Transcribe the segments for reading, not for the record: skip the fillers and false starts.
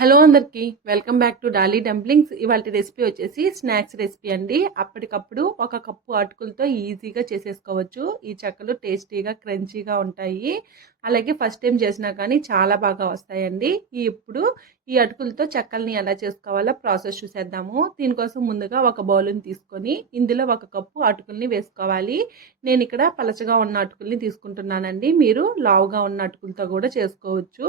Hello అందరికి welcome back to Dolly dumplings. ఇవాళ recipe వచ్చేసి స్నాక్స్ రెసిపీ అండి. అప్పటికప్పుడు ఒక కప్పు అటుకులతో ఈజీగా చేసేసుకోవచ్చు. ఈ చెక్కలు టేస్టీగా క్రంచీగా ఉంటాయి. అలాగే ఫస్ట్ టైం చేసినా కానీ చాలా బాగా వస్తాయండి. ఇప్పుడు ఈ అటుకులతో చెక్కల్ని ఎలా చేసుకోవాలో ప్రాసెస్ చూసేద్దాము. దీనికోసం ముందుగా ఒక బౌల్ని తీసుకొని ఇందులో ఒక కప్పు అటుకుల్ని వేసుకోవాలి. నేను ఇక్కడ పలచగా ఉన్న అటుకుల్ని తీసుకుంటున్నానండి. మీరు లావుగా ఉన్న అటుకులతో కూడా చేసుకోవచ్చు.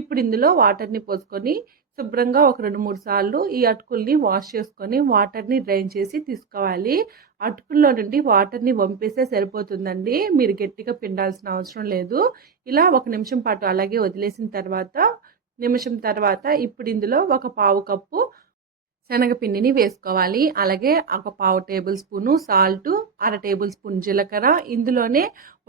ఇప్పుడు ఇందులో వాటర్ని పోసుకొని శుభ్రంగా ఒక 2-3 సార్లు ఈ అటుకుల్ని వాష్ చేసుకొని వాటర్ని డ్రైన్ చేసి తీసుకోవాలి. అటుకుల్లో నుండి వాటర్ని వంపేస్తే సరిపోతుందండి. మీరు గట్టిగా పిండాల్సిన అవసరం లేదు. ఇలా 1 నిమిషం పాటు అలాగే వదిలేసిన తర్వాత ఇప్పుడు ఇందులో ఒక పావు కప్పు శనగపిండిని వేసుకోవాలి. అలాగే ఒక పావు టేబుల్ స్పూను సాల్ట్, అర టేబుల్ స్పూన్ జీలకర్ర, ఇందులోనే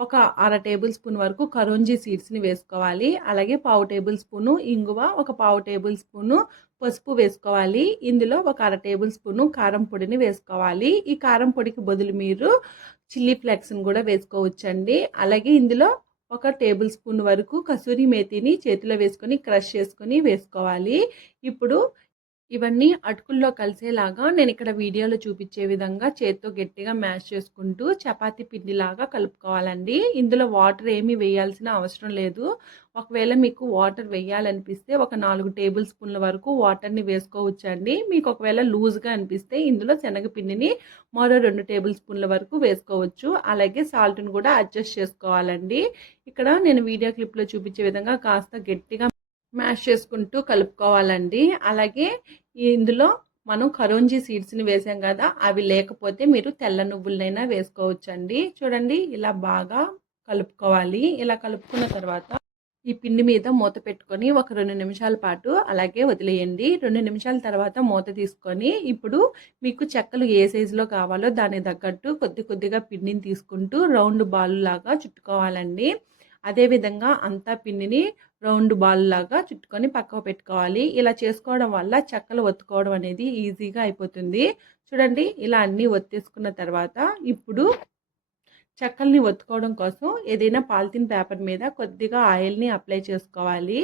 ఒక అర టేబుల్ స్పూన్ వరకు కరోంజీ సీడ్స్ని వేసుకోవాలి. అలాగే పావు టేబుల్ స్పూను ఇంగువ, ఒక పావు టేబుల్ స్పూను పసుపు వేసుకోవాలి. ఇందులో ఒక అర టేబుల్ స్పూను కారం పొడిని వేసుకోవాలి. ఈ కారం పొడికి బదులు మీరు చిల్లీ ఫ్లేక్స్ని కూడా వేసుకోవచ్చండి. అలాగే ఇందులో ఒక టేబుల్ స్పూన్ వరకు కసూరి మేతిని చేతిలో వేసుకొని క్రష్ చేసుకొని వేసుకోవాలి. ఇప్పుడు ఇవన్నీ అటుకుల్లో కలిసేలాగా నేను ఇక్కడ వీడియోలో చూపించే విధంగా చేత్తో గట్టిగా మ్యాష్ చేసుకుంటూ చపాతీ పిండిలాగా కలుపుకోవాలండి. ఇందులో వాటర్ ఏమీ వేయాల్సిన అవసరం లేదు. ఒకవేళ మీకు వాటర్ వేయాలనిపిస్తే ఒక 4 టేబుల్ స్పూన్ల వరకు వాటర్ని వేసుకోవచ్చండి. మీకు ఒకవేళ లూజ్గా అనిపిస్తే ఇందులో శనగపిండిని మరో 2 టేబుల్ స్పూన్ల వరకు వేసుకోవచ్చు. అలాగే సాల్ట్ని కూడా అడ్జస్ట్ చేసుకోవాలండి. ఇక్కడ నేను వీడియో క్లిప్లో చూపించే విధంగా కాస్త గట్టిగా మ్యాష్ చేసుకుంటూ కలుపుకోవాలండి. అలాగే ఇందులో మనం కరోంజీ సీడ్స్ని వేసాం కదా, అవి లేకపోతే మీరు తెల్ల నువ్వులనైనా వేసుకోవచ్చండి. చూడండి, ఇలా బాగా కలుపుకోవాలి. ఇలా కలుపుకున్న తర్వాత ఈ పిండి మీద మూత పెట్టుకొని ఒక 2 నిమిషాల పాటు అలాగే వదిలేయండి. 2 నిమిషాల తర్వాత మూత తీసుకొని ఇప్పుడు మీకు చెక్కలు ఏ సైజులో కావాలో దానికి తగ్గట్టు కొద్దిగా పిండిని తీసుకుంటూ రౌండ్ బాల్ లాగా చుట్టుకోవాలండి. అదేవిధంగా అంతా పిండిని రౌండ్ బాల్ లాగా చుట్టుకొని పక్కకు పెట్టుకోవాలి. ఇలా చేసుకోవడం వల్ల చెక్కలు ఒత్తుకోవడం అనేది ఈజీగా అయిపోతుంది. చూడండి, ఇలా అన్నీ ఒత్తేసుకున్న తర్వాత ఇప్పుడు చెక్కల్ని ఒత్తుకోవడం కోసం ఏదైనా పాలిథిన్ పేపర్ మీద కొద్దిగా ఆయిల్ని అప్లై చేసుకోవాలి.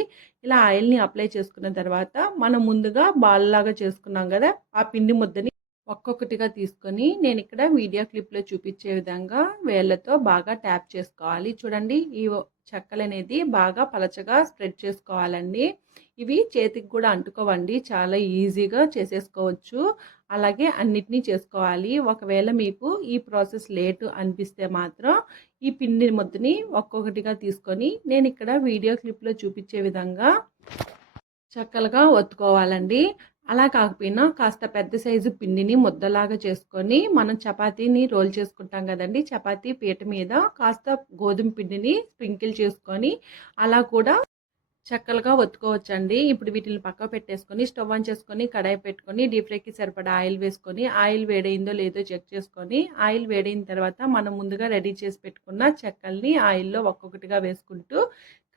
ఇలా ఆయిల్ని అప్లై చేసుకున్న తర్వాత మనం ముందుగా బాల్ లాగా చేసుకున్నాం కదా, ఆ పిండి ముద్దని ఒక్కొక్కటిగా తీసుకొని నేను ఇక్కడ వీడియో క్లిప్లో చూపించే విధంగా వేళ్ళతో బాగా ట్యాప్ చేసుకోవాలి. చూడండి, ఈ చెక్కలు అనేది బాగా పలచగా స్ప్రెడ్ చేసుకోవాలండి. ఇవి చేతికి కూడా అంటుకోవండి, చాలా ఈజీగా చేసేసుకోవచ్చు. అలాగే అన్నిటినీ చేసుకోవాలి. ఒకవేళ మీకు ఈ ప్రాసెస్ లేట్ అనిపిస్తే మాత్రం ఈ పిండి ముద్దని ఒక్కొక్కటిగా తీసుకొని నేను ఇక్కడ వీడియో క్లిప్లో చూపించే విధంగా చెక్కలుగా ఒత్తుకోవాలండి. అలా కాకపోయినా కాస్త పెద్ద సైజు పిండిని ముద్దలాగా చేసుకొని మనం చపాతీని రోల్ చేసుకుంటాం కదండి, చపాతీ పీట మీద కాస్త గోధుమ పిండిని స్ప్రింకిల్ చేసుకొని అలా కూడా చెక్కలుగా ఒత్తుకోవచ్చండి. ఇప్పుడు వీటిని పక్క పెట్టేసుకొని స్టవ్ ఆన్ చేసుకొని కడాయి పెట్టుకొని డీప్ ఫ్రైకి సరిపడా ఆయిల్ వేసుకొని ఆయిల్ వేడైందో లేదో చెక్ చేసుకొని ఆయిల్ వేడైన తర్వాత మనం ముందుగా రెడీ చేసి పెట్టుకున్న చెక్కల్ని ఆయిల్లో ఒక్కొక్కటిగా వేసుకుంటూ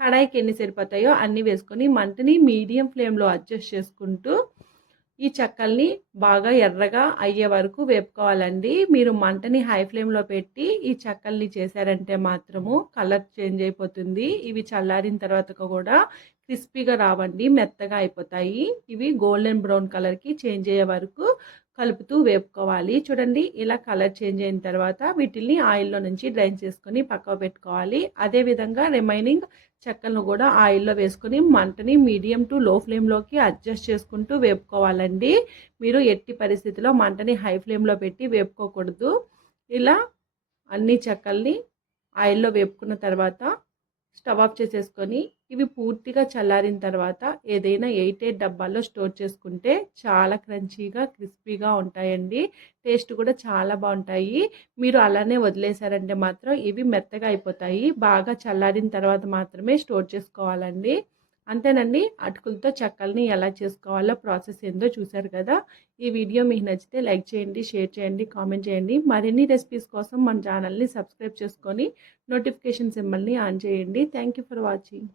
కడాయికి ఎన్ని సరిపోతాయో అన్నీ వేసుకొని మంటని మీడియం ఫ్లేమ్లో అడ్జస్ట్ చేసుకుంటూ ఈ చెక్కల్ని బాగా ఎర్రగా అయ్యే వరకు వేపుకోవాలండి. మీరు మంటని హై ఫ్లేమ్లో పెట్టి ఈ చెక్కల్ని చేశారంటే మాత్రము కలర్ చేంజ్ అయిపోతుంది. ఇవి చల్లారిన తర్వాత కూడా క్రిస్పీగా రావండి, మెత్తగా అయిపోతాయి. ఇవి గోల్డెన్ బ్రౌన్ కలర్కి చేంజ్ అయ్యే వరకు కలుపుతూ వేపుకోవాలి. చూడండి, ఇలా కలర్ చేంజ్ అయిన తర్వాత వీటిని ఆయిల్లో నుంచి డ్రైన్ చేసుకొని పక్కకు పెట్టుకోవాలి. అదేవిధంగా రిమైనింగ్ చెక్కలను కూడా ఆయిల్లో వేసుకొని మంటని మీడియం టు లో ఫ్లేమ్లోకి అడ్జస్ట్ చేసుకుంటూ వేపుకోవాలండి. మీరు ఎట్టి పరిస్థితిలో మంటని హై ఫ్లేమ్లో పెట్టి వేపుకోకూడదు. ఇలా అన్ని చెక్కల్ని ఆయిల్లో వేపుకున్న తర్వాత స్టవ్ ఆఫ్ చేసేసుకొని ఇవి పూర్తిగా చల్లారిన తర్వాత ఏదైనా 8 డబ్బాల్లో స్టోర్ చేసుకుంటే చాలా క్రంచీగా క్రిస్పీగా ఉంటాయండి. టేస్ట్ కూడా చాలా బాగుంటాయి. మీరు అలానే వదిలేశారంటే మాత్రం ఇవి మెత్తగా అయిపోతాయి. బాగా చల్లారిన తర్వాత మాత్రమే స్టోర్ చేసుకోవాలండి. అంతేనండి, అటుకులతో చెక్కల్ని ఎలా చేసుకోవాలో ప్రాసెస్ ఏందో చూశారు కదా. ఈ వీడియో మీకు నచ్చితే లైక్ చేయండి, షేర్ చేయండి, కామెంట్ చేయండి. మరిన్ని రెసిపీస్ కోసం మన ఛానల్ని సబ్స్క్రైబ్ చేసుకొని నోటిఫికేషన్ సింబల్ని ఆన్ చేయండి. Thank you for watching.